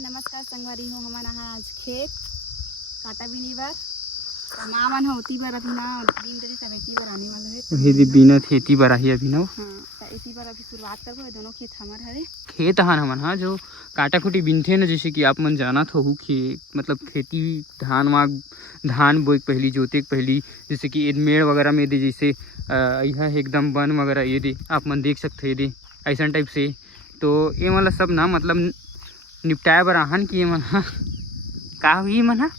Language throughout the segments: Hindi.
नमस्कार संगवारी हूँ। हमारा यहाँ आज खेत काटा भी नहीं बार माँ मन होती बार अभी ना दिन तरी सब इसी बार आने वाला है। हेदी बिना खेती बर आही अभी ना। हाँ तो इसी बार अभी शुरुआत करबो। ये दोनों खेत हमार हरे खेत हन हमन हाँ जो काटा खुटी बिनथे ना, जैसे कि आप मन जानत हो कि मतलब खेती धान बोए के पहली जोते के पहली जैसे कि एडमेड़ वगैरह में दे जैसे यह एकदम वन वगैरह ये दे आप मन देख सकते ये दे ऐसा टाइप से। तो ये मतलब सब ना मतलब निपटाए बर आहन कि मन हाँ का हुई मन हाँ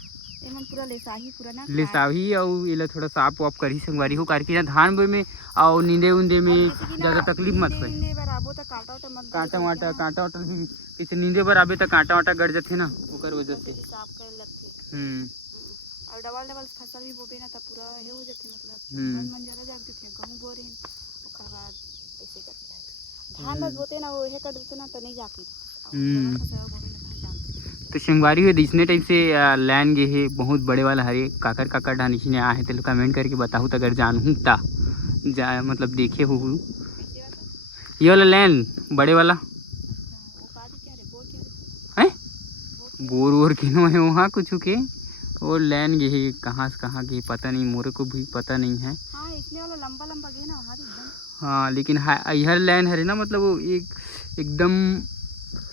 एमन पूरा लेसाही पूरा ना लेसाही और ये थोड़ा साफ वाफ करी संगवारी हो कार ना धान बोए में और नींदे उंदे में ज़्यादा तकलीफ मत होए। कांटा वाटा भी किसी नींदे बर आबे तो कांटा वाटा गड़ जाते ना ओकर वजह से साफ करे लगथे। और डबल फसल भी बोबे ना त पूरा हे हो जाथे मतलब मन जरा जाग देथे गहूं बोरे ओकर बाद ऐसे करथे धान बस बोते ना वो हे कर देते ना त नहीं जाती फसल बोबे ना तो संगवारी हुए इसने टाइप से लैंड गे है बहुत बड़े वाला हरे काकर काकर ढानी ने आए तो कमेंट करके बताऊँ तो अगर जानूँ ता मतलब देखे हो ये वाला लैंड बड़े वाला है बोर वोर के नो है वहाँ कुछ के वो लैंड गे है कहाँ से कहाँ गे पता नहीं, मोरे को भी पता नहीं है। हाँ इसने वाला लंबा लंबा गे ना वहाँ एकदम। हाँ लेकिन यह लैंड हरे ना मतलब वो एकदम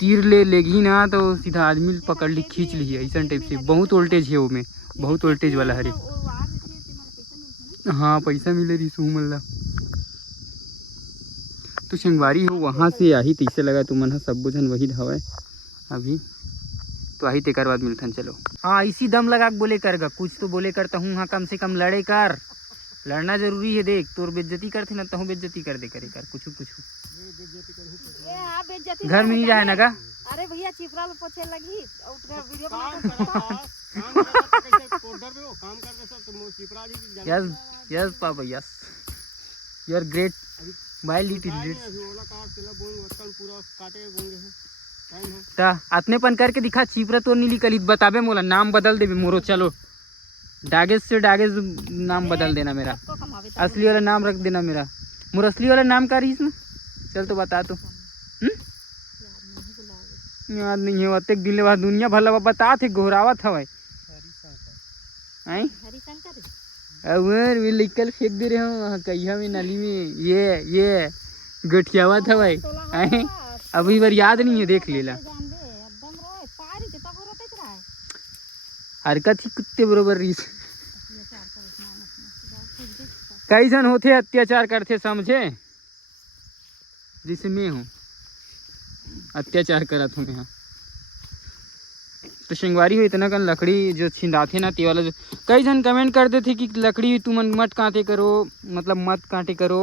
तीर लेगी ना तो सीधा आदमी पकड़ ली खींच ली है ऐसा टाइप से। बहुत वोल्टेज है वो में, बहुत वोल्टेज वाला हरे। हाँ पैसा मिले रही सू मल्ला तो संगवारी हो वहाँ से आही तैसे लगा तुमन हा सब जन वही हवय अभी तो आही तेकर बाद मिलथन चलो। हाँ इसी दम लगा के बोले करगा कुछ तो बोले करता हूँ हाँ कम से कम लड़े कर, लड़ना जरूरी है। देख तोर बेइज्जती करथे ना तहु बेइज्जती कर दे करे कर कुछ घर में नहीं जाए ना का। अरे भैया चिपरा में पोछे लगी video yes yes papa yes you are great bye little अपने पन करके दिखा चिपरा तो नहीं निकली बताबे मोला नाम बदल देबे मोरो। चलो डागेज से डागेज नाम बदल देना मेरा, असली वाला नाम रख देना मेरा। मोर असली वाला नाम का रही इसमें चल तो बता तो याद नहीं है अतेक दिन बाद दुनिया भला बता थे घोरावत हवय अवर वे निकल फेंक दे रहे हो कहिया में नाली में ये गठियावत हवय अभी बार याद नहीं है देख लेला हरकत ही कुत्ते बरोबर रीस कई जन होते अत्याचार करते समझे जिसे मैं हूँ अत्याचार करत हूँ यहाँ। तो संगवारी हो इतना कन लकड़ी जो छिंदाथे ना ते वाला जो कई जन कमेंट करते थे कि लकड़ी तुमन मत काटे करो मतलब मत काटे करो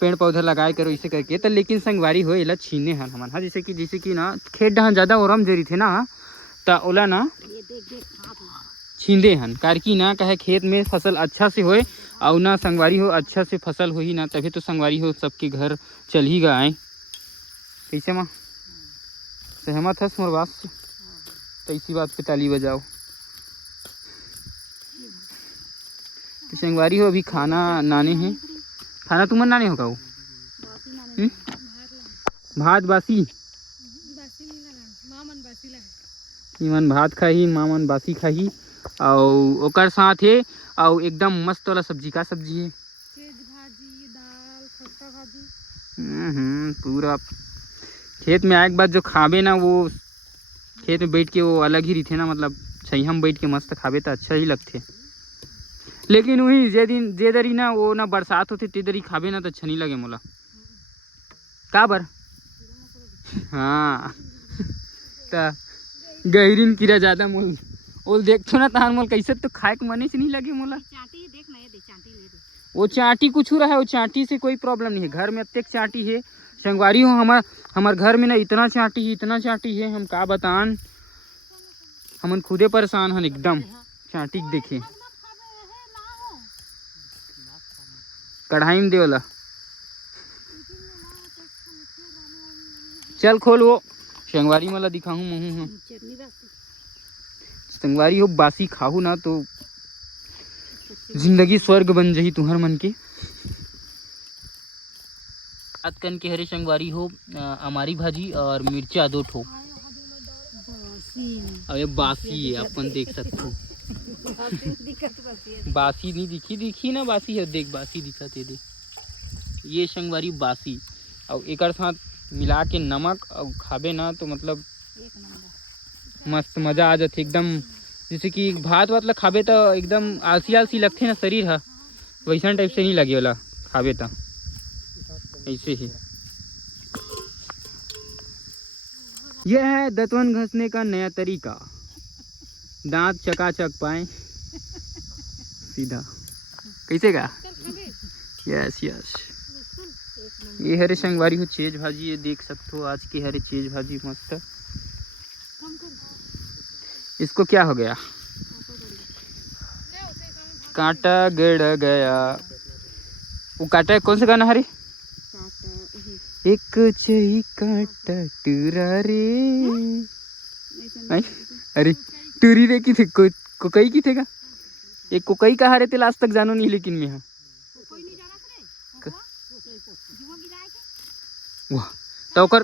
पेड़ पौधा लगाए करो इसे करके। तो लेकिन संगवारी हो इला छीने हन हमन हाँ जैसे कि ना खेत डहाँ ज़्यादा ओरम जरी थे ना तो ओला ना छींदे हन कारकी ना कहे खेत में फसल अच्छा से होए और ना संगवारी हो अच्छा से फसल हो ही ना तभी तो संगवारी हो सबके घर चल ही गए कैसे माँ सहमत है मोर बात से। तो इसी बात पे ताली बजाओ। तो संगवारी हो अभी खाना नाने हैं खाना तुमन नाने होगा वो भात बासी मन भात खाही मामन बासी खाही और ओकर साथ है और एकदम मस्त वाला सब्जी का सब्जी है पूरा खेत में आए के बाद जो खाबे ना वो खेत में बैठ के वो अलग ही रहते ना मतलब छइया में बैठ के मस्त खाबे तो अच्छा ही लगते। लेकिन वही जे दरी ना वो ना बरसात होते ते दरी खाबे ना तो अच्छा नहीं लगे मोला का बर हाँ तो गहरीन कीड़ा ज़्यादा मोल ओल देखो ना तहान मोल कैसे तो खाए के मने से नहीं लगे मोला। वो चाटी कुछ रहा है वो चाटी से कोई प्रॉब्लम नहीं है। घर में अत्यक चाटी है संगवारी हो हमार घर में ना इतना चाटी है हम का बतान हमन खुदे परेशान हन एकदम चाटी देखे कढ़ाई में देवला चल खोल वो संगवारी मला दिखाऊँ महू संगवारी हो बासी खाहू ना तो जिंदगी स्वर्ग बन जही तुहर मन के। बात कन के हरे संगवारी हो हमारी भाजी और मिर्चा 2 ठो अब ये बासी है, अपन देख सकते हो। बासी नहीं दिखी ना, बासी है, देख बासी दिखा थे, देख ये संगवारी बासी। और एक साथ मिला के नमक और खाबे ना तो मतलब मस्त मजा आ जाते एकदम। जैसे कि भात वात ला खाबे तो एकदम आलसी आलसी लगते ना शरीर है, वैसा टाइप से नहीं लगे वाला खाबे तो ऐसे ही। यह है दतवन घसने का नया तरीका, दांत चकाचक पाए सीधा कैसे का। यस यस, ये हरे संगवारी हो चेज भाजी, ये देख सकते हो आज की हरे चेज भाजी मस्त। इसको क्या हो गया, कांटा गड़ गया। वो कांटा कौन सा गाना हरे, एक चही कांटा टूरा रे। अरे टूरी रे की थे कोकई की थे का, एक कोकई कहा रे तेल आज तक जानो नहीं, लेकिन मैं वाह तो कर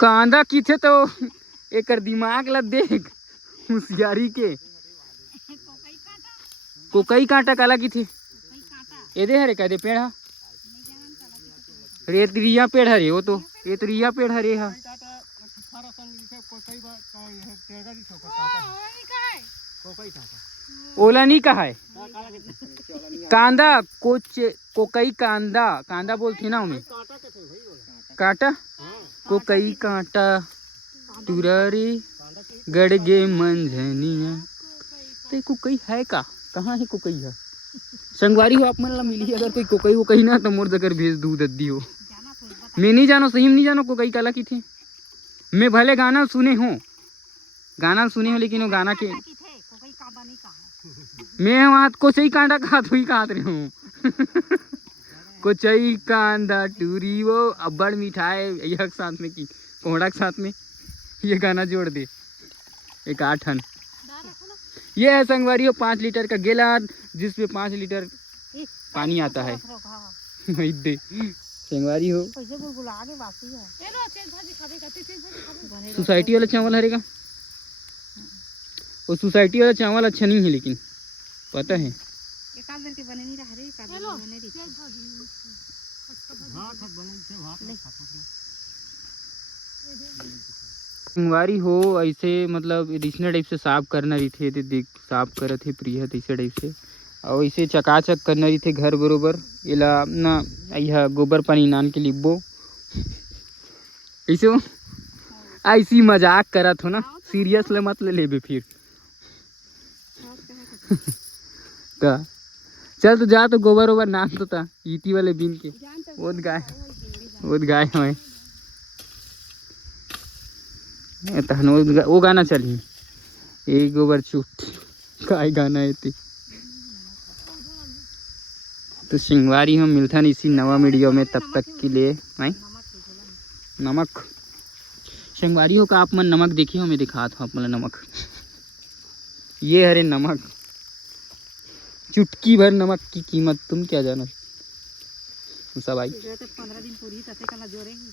कांदा की थे तो एक दिमाग ला देख होशियारी के। कोकई कांटा काला की थे एदे हरे कहते पेड़ हा रेत रिया पेड़ हरे, वो तो ये तो रिया पेड़ हरे हा। ओला नहीं कहा है कांदा कोकई कांदा, कांदा बोलते ना उन्हें कांटा। कोकई कांटा टुरारे गड़ गे मंझनिया। तो कोकई है का, कहाँ है कोकई है संगवारी हो आप मन ला मिली अगर कोई कोकई वो कही ना तो मोर जगह भेज दू दद्दी हो। मैं नहीं जानो, सही में नहीं जानो कोकई काला की थी। मैं भले गाना सुने हो लेकिन वो गाना के मैं वहाँ कोचई कांदा कहा तो ही कहा रहे हूँ। कोचई कांदा टूरी वो अब्बड़ मिठाई एक साथ में की कोहड़ा के साथ में ये गाना जोड़ दे एक 8 टन। ये है संगवारी हो 5 लीटर का गैलन जिसमें 5 लीटर पानी आता है। संगवारी हो सोसाइटी वाला चावल हरेगा, वो सोसाइटी वाला चावल अच्छा नहीं है लेकिन पता है। संगवारी हो ऐसे मतलब रिसना टाइप से साफ करना रही थे, तो देख साफ करत है प्रिय ऐसे टाइप से। और ऐसे चकाचक करना रही थे घर बरोबर इला ना यह गोबर पानी नान के लिब्बो ऐसे ऐसी मजाक करत हो ना, सीरियस ले मत ले लेबे फिर। का चल तो जा तो गोबर ओबर नान तो था ईटी वाले बिन के ओद गाय हमें तहन वो गाना चली एक गोबर चुट काय गाना है ती। तो संगवारी हम मिलता नहीं इसी नवा वीडियो में, तब तक के लिए भाई नमक संगवारी हो का आप मन नमक देखिए, मैं दिखा था आप मन नमक। ये हरे नमक, चुटकी भर नमक की कीमत तुम क्या जानो सब भाई। 15 दिन पूरी तते कला जोरेगी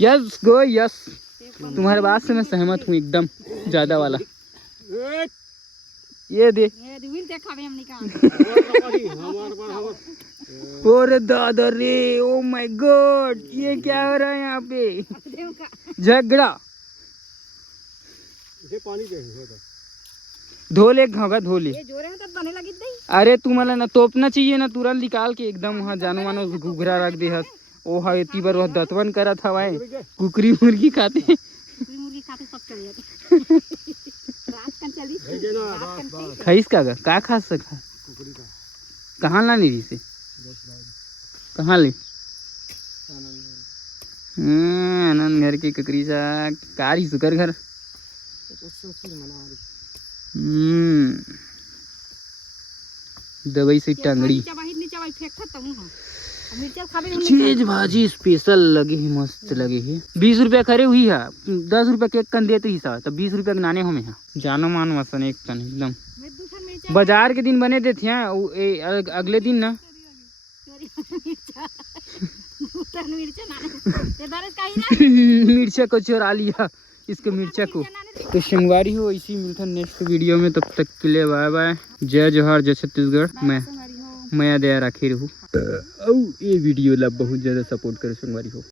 यस गो यस, तुम्हारे बात से मैं सहमत हूँ एकदम ज्यादा वाला। ये दे और दादा रे, ओ माय गॉड ये क्या हो रहा है यहाँ पे झगड़ा। धो ले घाघा धो ले। अरे तुम्हारा ना तोपना चाहिए ना, तुरंत निकाल के एकदम वहाँ जानो मानो घुघरा रख दे हस। ओ हा इतनी बार वह दतवन करा था भाई, कुकरी मुर्गी खाते सब चल जाते। खाइस का खा सका, कहाँ लानी रही से, कहाँ ले आनंद घर के ककरी सा कारी सुकर घर। दवाई से टंगड़ी चीज भाजी स्पेशल लगे है, मस्त लगे है। 20 रुपया करे हुई है, 10 रुपया केक कन देते ही सा, तब 20 रुपया नाने हो में जानो मान वसन एक कन एकदम बाजार के दिन बने देते हैं अगले दिन ना मिर्चा को चुरा लिया इसको मिर्चा को। तो संगवारी हो इसी मिलता नेक्स्ट वीडियो में, तब तक के लिए बाय बाय। जय जोहार, जय छत्तीसगढ़। मैं दया राखी रहूँ। ये वीडियो ला बहुत ज़्यादा सपोर्ट करे संगवारी हो।